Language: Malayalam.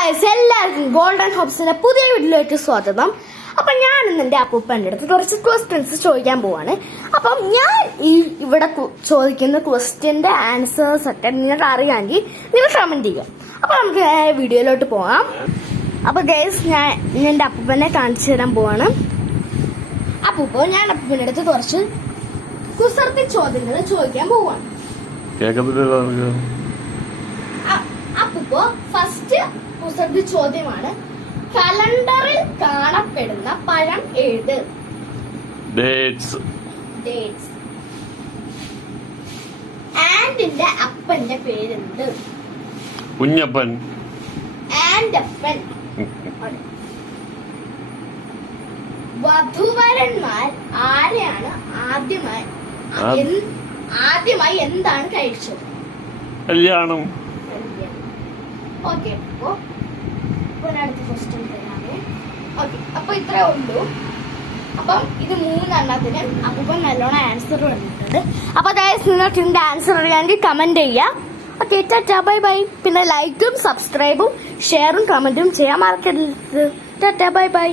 ഗായ്സ്, എല്ലാവർക്കും ഗോൾഡൻ ഹോപ്സിന്റെ പുതിയ വീഡിയോയിലേക്ക് സ്വാഗതം. അപ്പൊ ഞാൻ ഇന്ന് എന്റെ അപ്പൂപ്പന്റെ അടുത്ത് കുറച്ച് ക്വസ്റ്റ്യൻസ് ചോദിക്കാൻ പോവാണ്. അപ്പം ഞാൻ ഇവിടെ ചോദിക്കുന്ന ക്വസ്റ്റ്യന്റെ ആൻസേഴ്സ് ഒക്കെ നിങ്ങൾക്ക് അറിയാമെങ്കിൽ നിങ്ങൾ കമന്റ് ചെയ്യുക. അപ്പൊ നമുക്ക് വീഡിയോയിലോട്ട് പോവാം. അപ്പൊ ഗൈസ്, ഞാൻ എന്റെ അപ്പൂപ്പനെ കാണിച്ചു തരാൻ പോവാണ്. ഞാൻ അപ്പൂപ്പന്റെ അടുത്ത് കുറച്ച് കുസൃതി ചോദ്യങ്ങൾ ചോദിക്കാൻ പോവാണ്. അപ്പൂപ്പോ ഫസ്റ്റ് കുസൃതി ചോദ്യമാണ്, കലണ്ടറിൽ കാണപ്പെടുന്ന പഴം ഏത്? ഡേറ്റ്സ്. ആൻഡിന്റെ അപ്പന്റെ പേരെന്ത്? കുഞ്ഞപ്പൻ. ആൻഡപ്പൻ. വധുവരന്മാർ ആരെയാണ് ആദ്യമായി എന്താണ് കഴിച്ചത്? കല്യാണം. ഓക്കെ, അടുത്ത ക്വസ്റ്റ്യൻ തരാമേ. ഓക്കെ, അപ്പൊ ഇത്രേ ഉള്ളൂ. അപ്പം ഇത് 3 എണ്ണത്തിന് അപ്പൊ നല്ലോണം ആൻസർ വന്നിട്ടുണ്ട്. അപ്പൊ നിങ്ങൾക്ക് ഇതിന്റെ ആൻസർ അറിയാമെങ്കിൽ കമന്റ് ചെയ്യാം. Okay, Tata, bye bye. പിന്നെ ലൈക്കും സബ്സ്ക്രൈബും ഷെയറും കമന്റും ചെയ്യാൻ മറക്കരുത്. Tata, bye bye.